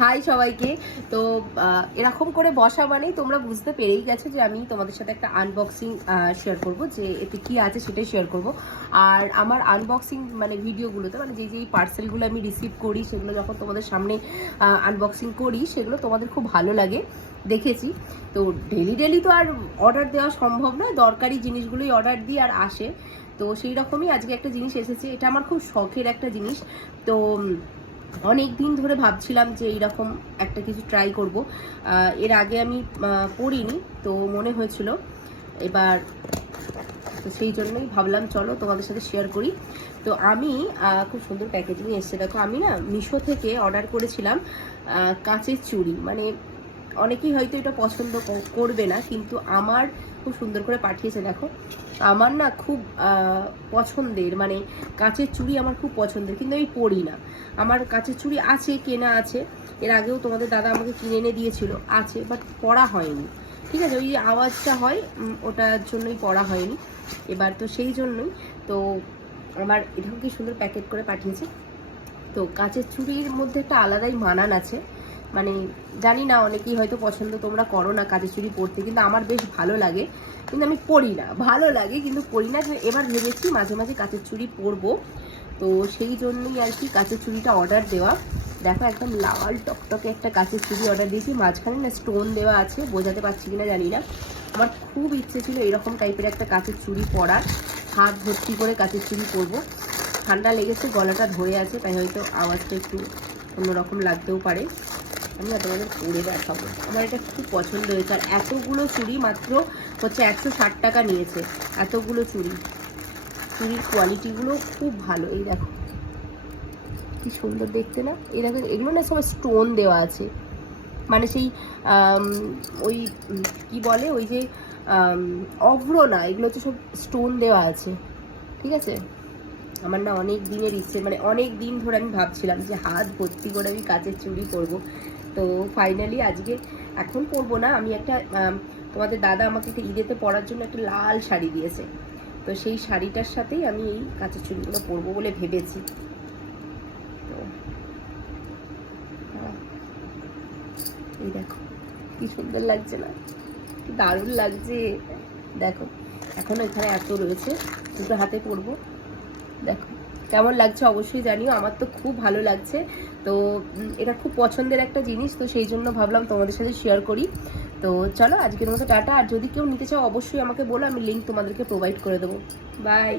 High সবাইকে। তো এরকম করে বসা মানেই তোমরা বুঝতে পেরেই গেছো যে আমি তোমাদের সাথে একটা আনবক্সিং শেয়ার করব, যে এতে কি আছে সেটাই শেয়ার করব। আর আমার আনবক্সিং মানে ভিডিওগুলোতে মানে যেই পার্সেলগুলো আমি রিসিভ করি সেগুলো যখন তোমাদের সামনে আনবক্সিং করি সেগুলো তোমাদের খুব ভালো লাগে দেখেছি। তো ডেলি তো আর অর্ডার দেওয়া সম্ভব নয়, দরকারি জিনিসগুলোই অর্ডার দিই আর আসে। তো সেই রকমই আজকে একটা জিনিস এসেছে, এটা আমার খুব শখের একটা জিনিস। তো অনেক দিন ধরে ভাবছিলাম যে এইরকম একটা কিছু ট্রাই করব। এর আগে আমি পড়িনি, তো মনে হয়েছিল এবার, তো সেই জন্যই ভাবলাম চলো তোমাদের সাথে শেয়ার করি। তো আমি খুব সুন্দর প্যাকেজিং এসছে, দেখো আমি না মিশো থেকে অর্ডার করেছিলাম কাঁচের চুড়ি। মানে অনেকেই হয়তো এটা পছন্দ করবে না, কিন্তু আমার খুব সুন্দর করে পাঠিয়েছে। দেখো আমার না খুব পছন্দের, মানে কাঁচের চুড়ি আমার খুব পছন্দের, কিন্তু আমি পরি না। আমার কাঁচের চুড়ি আছে, কেনা আছে, এর আগেও তোমাদের দাদা আমাকে কিনে এনে দিয়েছিল, আছে, বাট পরা হয়নি। ঠিক আছে, ওই যে আওয়াজটা হয় ওটার জন্যই পরা হয়নি। এবার তো সেই জন্যই তো আমার এরকম কি সুন্দর প্যাকেট করে পাঠিয়েছে। তো কাঁচের চুড়ির মধ্যে একটা আলাদাই মানান আছে, মানে জানি না অনেকেই হয়তো পছন্দ তোমরা করো না কাঁচের চুড়ি পরতে, কিন্তু আমার বেশ ভালো লাগে, কিন্তু আমি পরি না। ভালো লাগে কিন্তু পরি না। এবার ভেবেছি মাঝে মাঝে কাঁচের চুড়ি পরবো, তো সেই জন্যই আর কি কাঁচের চুড়িটা অর্ডার দেওয়া। দেখো একদম লাল টকটকে একটা কাঁচের চুড়ি অর্ডার দিয়েছি, মাঝখানে না স্টোন দেওয়া আছে, বোঝাতে পারছি কিনা জানি না। আমার খুব ইচ্ছে ছিল এরকম টাইপের একটা কাঁচের চুড়ি পরার, হাত ভর্তি করে কাঁচের চুড়ি পরবো। ঠান্ডা লেগেছে, গলাটা ধরে আছে, তাই হয়তো আওয়াজটা একটু অন্যরকম লাগতেও পারে। আমি না তোমাদের পরে দেখাবো, আমার এটা খুব পছন্দ হয়েছে। আর এতগুলো চুড়ি মাত্র হচ্ছে 160 টাকা নিয়েছে, এতগুলো চুড়ির কোয়ালিটিগুলো খুব ভালো। এই দেখো কি সুন্দর দেখতে না, এই দেখো এগুলো না সব স্টোন দেওয়া আছে, মানে সেই ওই কি বলে ওই যে অভ্র না, এগুলো হচ্ছে সব স্টোন দেওয়া আছে। ঠিক আছে, আমার না অনেক দিনের ইচ্ছে, মানে অনেক দিন ধরে আমি ভাবছিলাম যে হাত ভর্তি করে আমি কাচের চুড়ি পরবো। তো ফাইনালি আজকে, এখন পরবো না, আমি একটা তোমাদের দাদা আমাকে একটা ঈদেতে পরার জন্য একটা লাল শাড়ি দিয়েছে, তো সেই শাড়িটার সাথেই আমি এই কাচের চুড়িগুলো পরবো বলে ভেবেছি। তো এই দেখো কি সুন্দর লাগছে না, কি দারুণ লাগছে। দেখো এখনো এখানে এত রয়েছে, দুটো হাতে পরবো। দেখো কেমন লাগছে অবশ্যই জানিও, আমার তো খুব ভালো লাগছে। তো এটা খুব পছন্দের একটা জিনিস, তো সেই জন্য ভাবলাম তোমাদের সাথে শেয়ার করি। তো চলো আজকের মতো টাটা। আর যদি কেউ নিতে চাও অবশ্যই আমাকে বলো, আমি লিঙ্ক তোমাদেরকে প্রোভাইড করে দেবো। বাই।